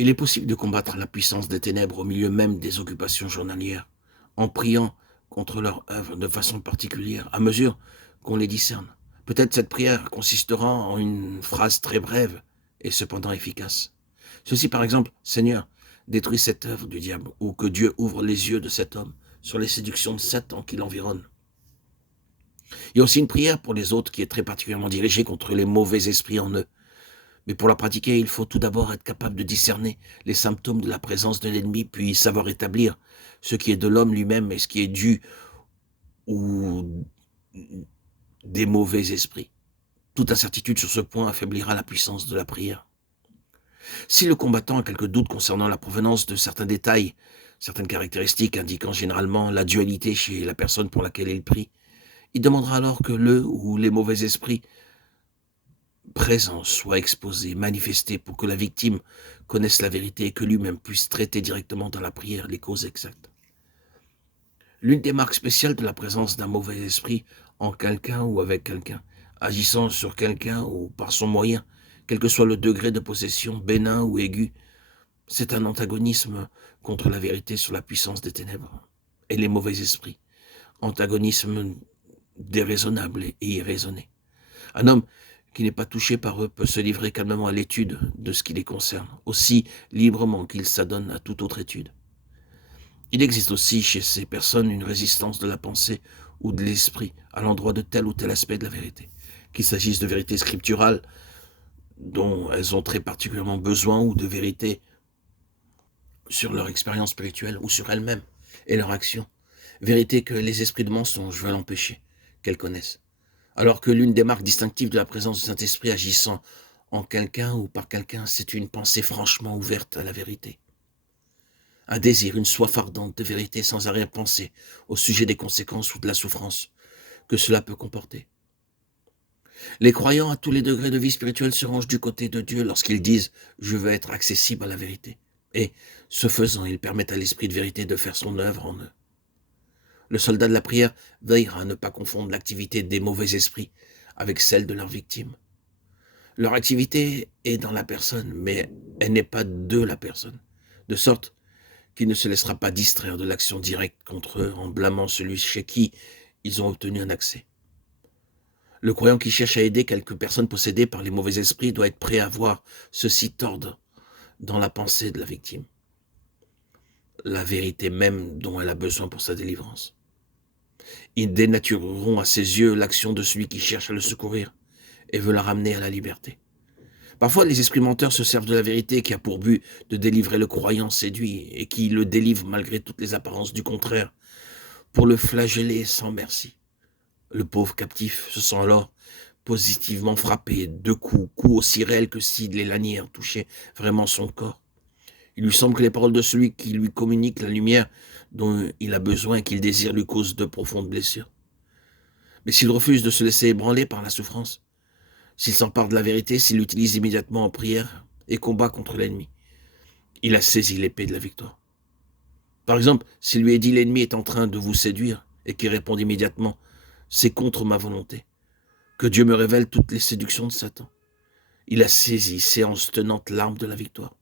Il est possible de combattre la puissance des ténèbres au milieu même des occupations journalières, en priant contre leur œuvre de façon particulière, à mesure qu'on les discerne. Peut-être cette prière consistera en une phrase très brève et cependant efficace. Ceci par exemple, Seigneur, détruis cette œuvre du diable, ou que Dieu ouvre les yeux de cet homme sur les séductions de Satan qui l'environnent. Il y a aussi une prière pour les autres qui est très particulièrement dirigée contre les mauvais esprits en eux. Mais pour la pratiquer, il faut tout d'abord être capable de discerner les symptômes de la présence de l'ennemi, puis savoir établir ce qui est de l'homme lui-même et ce qui est dû ou des mauvais esprits. Toute incertitude sur ce point affaiblira la puissance de la prière. Si le combattant a quelques doutes concernant la provenance de certains détails, certaines caractéristiques indiquant généralement la dualité chez la personne pour laquelle il prie, il demandera alors que le ou les mauvais esprits présents soient exposés, manifestés pour que la victime connaisse la vérité et que lui-même puisse traiter directement dans la prière les causes exactes. L'une des marques spéciales de la présence d'un mauvais esprit en quelqu'un ou avec quelqu'un, agissant sur quelqu'un ou par son moyen, quel que soit le degré de possession, bénin ou aigu, c'est un antagonisme contre la vérité sur la puissance des ténèbres et les mauvais esprits, antagonisme déraisonnable et irraisonné. Un homme qui n'est pas touché par eux peut se livrer calmement à l'étude de ce qui les concerne, aussi librement qu'il s'adonne à toute autre étude. Il existe aussi chez ces personnes une résistance de la pensée ou de l'esprit à l'endroit de tel ou tel aspect de la vérité, qu'il s'agisse de vérités scripturales dont elles ont très particulièrement besoin ou de vérités sur leur expérience spirituelle ou sur elles-mêmes et leur action, vérités que les esprits de mensonge veulent empêcher qu'elles connaissent. Alors que l'une des marques distinctives de la présence du Saint-Esprit agissant en quelqu'un ou par quelqu'un, c'est une pensée franchement ouverte à la vérité. Un désir, une soif ardente de vérité sans arrière-pensée au sujet des conséquences ou de la souffrance que cela peut comporter. Les croyants à tous les degrés de vie spirituelle se rangent du côté de Dieu lorsqu'ils disent « je veux être accessible à la vérité ». Et, ce faisant, ils permettent à l'esprit de vérité de faire son œuvre en eux. Le soldat de la prière veillera à ne pas confondre l'activité des mauvais esprits avec celle de leurs victimes. Leur activité est dans la personne, mais elle n'est pas de la personne, de sorte qu'il ne se laissera pas distraire de l'action directe contre eux en blâmant celui chez qui ils ont obtenu un accès. Le croyant qui cherche à aider quelques personnes possédées par les mauvais esprits doit être prêt à voir ceux-ci tordre dans la pensée de la victime, la vérité même dont elle a besoin pour sa délivrance. Ils dénatureront à ses yeux l'action de celui qui cherche à le secourir et veut la ramener à la liberté. Parfois, les esprits menteurs se servent de la vérité qui a pour but de délivrer le croyant séduit et qui le délivre malgré toutes les apparences du contraire, pour le flageller sans merci. Le pauvre captif se sent alors positivement frappé, de coups aussi réels que si les lanières touchaient vraiment son corps. Il lui semble que les paroles de celui qui lui communique la lumière dont il a besoin et qu'il désire lui causent de profondes blessures. Mais s'il refuse de se laisser ébranler par la souffrance, s'il s'empare de la vérité, s'il l'utilise immédiatement en prière et combat contre l'ennemi, il a saisi l'épée de la victoire. Par exemple, s'il lui est dit « l'ennemi est en train de vous séduire » et qu'il répond immédiatement « c'est contre ma volonté », que Dieu me révèle toutes les séductions de Satan. Il a saisi, séance tenante, l'arme de la victoire.